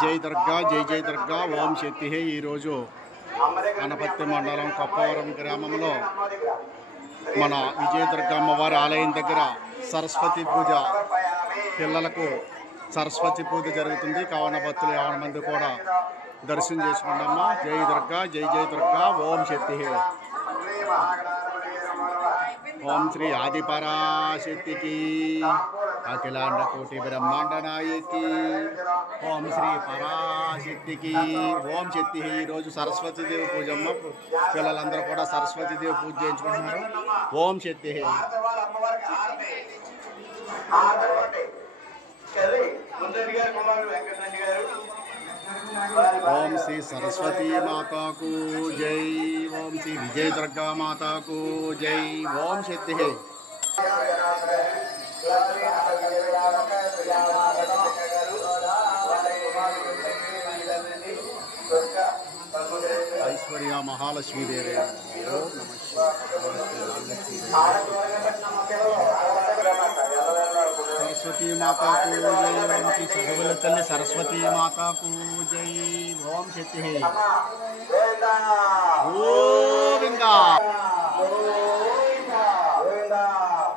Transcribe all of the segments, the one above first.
జై దుర్గా జై జై దుర్గా ఓం శక్తి హే. ఈరోజు అనపత్తి మండలం కొప్పవరం గ్రామంలో మన విజయదుర్గ అమ్మవారి ఆలయం దగ్గర సరస్వతి పూజ, పిల్లలకు సరస్వతి పూజ జరుగుతుంది. కావున భక్తులు 50 మంది కూడా దర్శనం చేసుకుంటామా. జై దుర్గా జై జై దుర్గా ఓం శక్తి హే. ఓం శ్రీ ఆదిపరాశక్తికి అఖిలాండ కోటి బ్రహ్మాండ నాయకి ఓం శ్రీ పరాశక్తికి ఓం శక్తి హే. ఈరోజు సరస్వతీదేవి పూజమ్మ. పిల్లలందరూ కూడా సరస్వతీదేవి పూజ చేయించుకుంటున్నారు. ఓం శక్తి హే. ఓం శ్రీ సరస్వతీ మాతాకు జై. ఓం శ్రీ విజయ దుర్గా మాతాకు జై. ఓం శక్తి హే. ఐశ్వర్య మహాలక్ష్మీదేవి. ఓం సరస్వతీ మాతాకు జై. ఓం శ్రీ సగవుల తల్లి సరస్వతీ మాతాకు జై. ఓం శక్తి హే. గోవిందా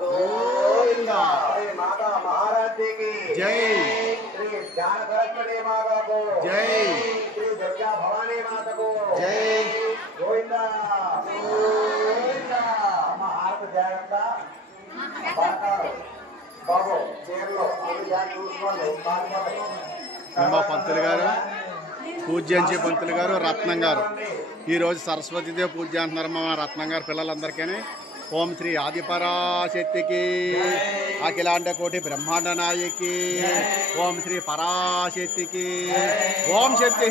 గోవిందా జై. జై జై పంతులు గారు, పూజ్యంచే పంతులు గారు, రత్నం గారు ఈరోజు సరస్వతీదేవి పూజ అంటున్నారు. మా రత్నం గారు పిల్లలందరికీ ఓం శ్రీ ఆదిపరాశక్తికి అఖిలాండ కోటి బ్రహ్మాండ నాయకి ఓం శ్రీ పరాశక్తికి ఓం శక్తి.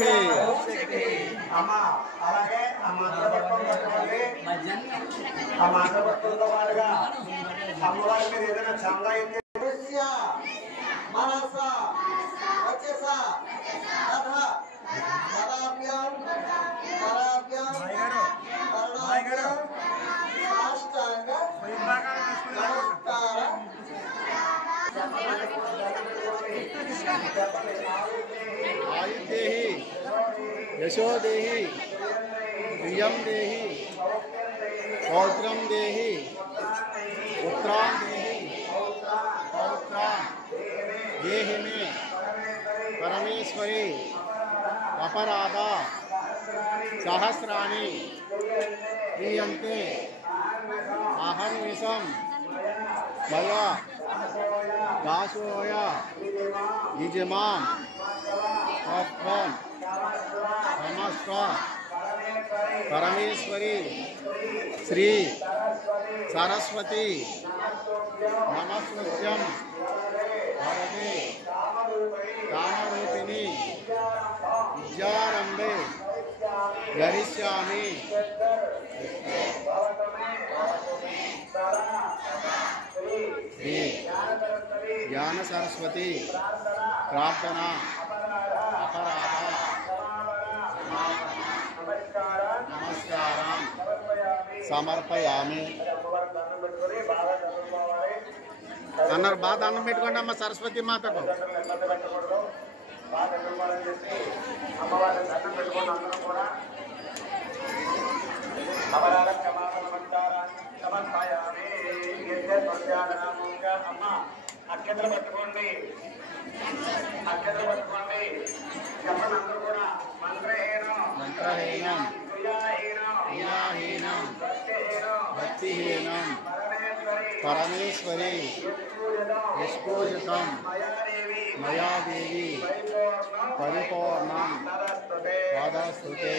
ఆయుర్దేహి యశోదేహి ప్రియం దేహి పౌత్రం దేహి పుత్రాం దేహి పౌత్రాం దేహి మే పరమేశ్వరి అపరాధ సహస్రాణి క్రియంతే అహర్నిశం మయా దాసోయ యజమాం తత్వం నమస్క పరమేశ్వరి శ్రీ సరస్వతి నమస్కృత్యం భవతి కామరూపిణి విద్యారంభే గరిష్యామి. శ్రీ జ్ఞాన సరస్వతి ప్రార్థన అపరాధ నమస్కారం సమర్పయామి అన్నారు. బాగా దండం పెట్టుకోండి అమ్మ సరస్వతి మాతకు. అక్షతలు పట్టుకోండి, అక్షతలు పట్టుకోండి. చెప్పండి అందరూ కూడా. మంత్రహీనం క్రియాహీనం భక్తిహీనం పరమేశ్వరి నిష్పూజితం మయాదేవి పరిపూర్ణం పాదస్తుతే.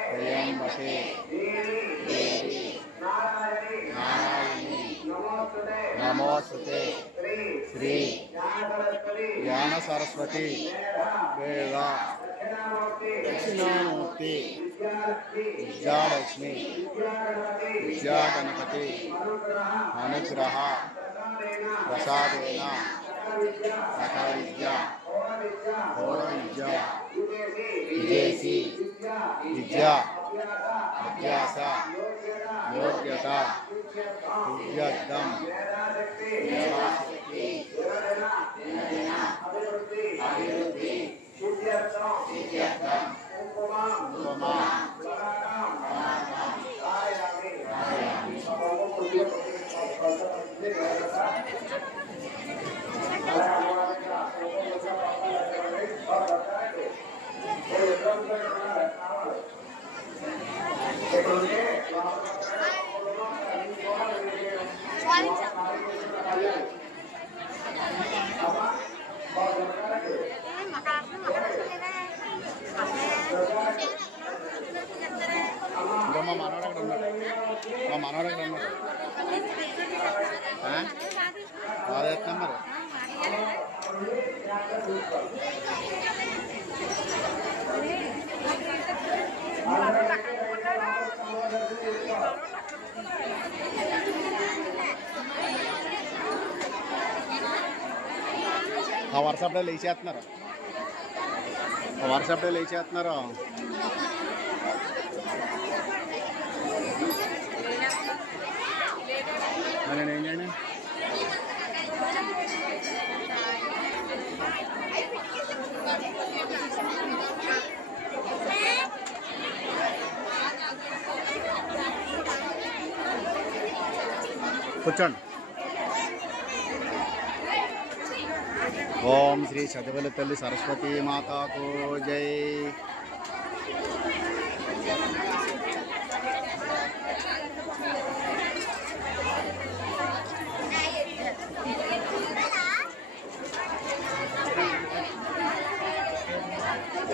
त्र्यंबके नारायणी नमोस्तुते श्री ज्ञान सरस्वती वेद दक्षिणामूर्ति विद्यालक्ष्मी विद्यागणपति अनुग्रह प्रसादेन सकल विद्या गौर विद्या विदेशी विद्या अभ्यास योग्यता विद्यार्थम మా మనవడు అక్కడ ఉన్నాడు బాధేస్తున్నాం మరి ఆ వర్షాప్పుడే లేచేస్తున్నారు నేనేం చేయండి కూర్చోండి. ఓం శ్రీ చదవల తల్లి సరస్వతీ మాతాకు జై.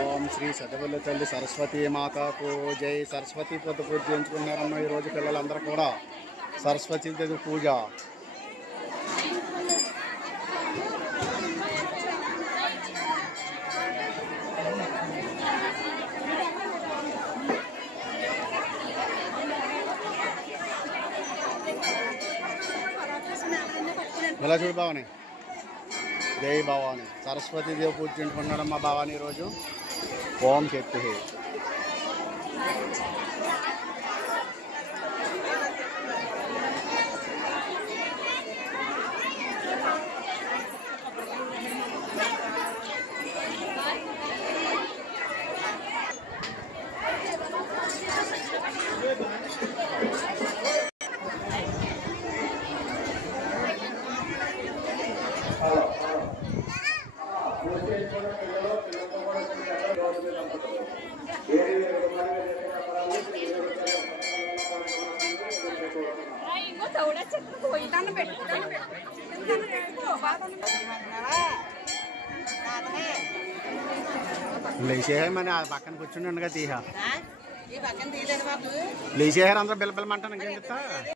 ఓం శ్రీ చదవల తల్లి సరస్వతీ మాతాకు జై. సరస్వతి పొద్దు పూజ చేయించుకున్నారన్న ఈరోజు పిల్లలందరూ కూడా సరస్వతీ దేవి పూజ. ఎలా చూడు భవాని, జై భవాని. సరస్వతీదేవి పూజ చేయించుకున్నాడమ్మా భవాని ఈరోజు. ఓం శక్తి. లేచేయమని ఆ పక్కన కూర్చుండి ఉండగా తీహ లేచేయారు అందరూ బిల్లబిల్లమంటాను ఇంకేం చెప్తా.